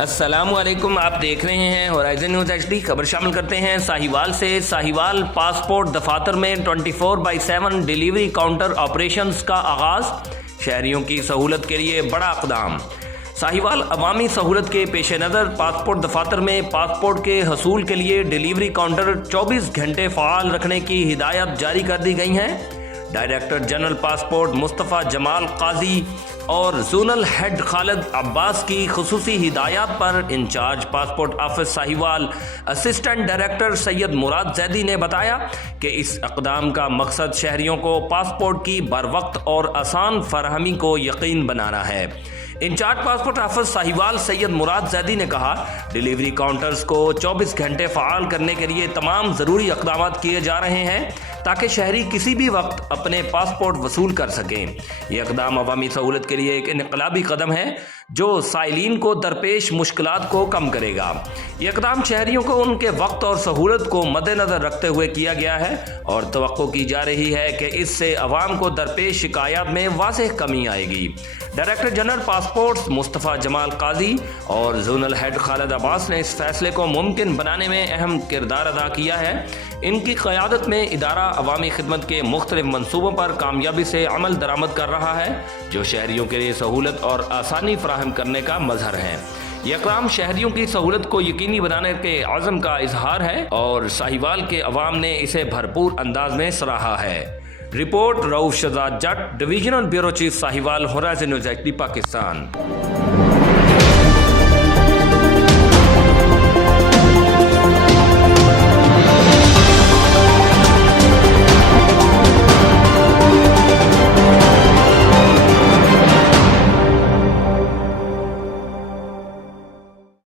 अस्सलामुअलैकुम, आप देख रहे हैं होराइजन न्यूज़ HD। खबर शामिल करते हैं साहिवाल से। साहिवाल पासपोर्ट दफातर में 24/7 डिलीवरी काउंटर ऑपरेशंस का आगाज़, शहरियों की सहूलत के लिए बड़ा इक़दाम। साहिवाल अवामी सहूलत के पेश नज़र पासपोर्ट दफातर में पासपोर्ट के हसूल के लिए डिलीवरी काउंटर 24 घंटे फ़ाल रखने की हिदायत जारी कर दी गई हैं। Director general passport Mustafa Jamal Qazi और जोनल हेड खालिद अब्बास की खुसूसी हिदायत पर incharge passport office Sahiwal assistant director Syed Murad Zaidi ने बताया कि इस इक़दाम का मकसद शहरियों को पासपोर्ट की बरवक्त और आसान फराहमी को यकीन बनाना है। Incharge passport office Sahiwal Syed Murad Zaidi ने कहा, डिलीवरी काउंटर्स को 24 घंटे फ़ाल करने के लिए तमाम ज़रूरी इक़दाम किए जा रहे हैं ताकि शहरी किसी भी वक्त अपने पासपोर्ट वसूल कर सकें। यह इक़दाम अवामी सहूलत के लिए एक इनकलाबी कदम है जो साइलिन को दरपेश मुश्किलात को कम करेगा। यह इक़दाम शहरियों को उनके वक्त और सहूलत को मद्देनज़र रखते हुए किया गया है और तवक्को की जा रही है कि इससे अवाम को दरपेश शिकायत में वाज़ेह कमी आएगी। Director general passports Mustafa Jamal Qazi और जोनल हेड खालिद अब्बास ने इस फैसले को मुमकिन बनाने में अहम किरदार अदा किया है। इनकी क़यादत में इदारा अवामी खिदमत के मुख्तलिफ मनसूबों पर कामयाबी से अमल दरामद कर रहा है जो शहरियों के लिए सहूलत और आसानी फराहम करने का मजहर है। यह इक़दाम शहरियों की सहूलत को यकीनी बनाने के आज़म का इजहार है और साहिवाल के अवाम ने इसे भरपूर अंदाज में सराहा है। Report Rauf Shahzad Jatt, divisional bureau chief Sahiwal, Horizon News HD, Pakistan.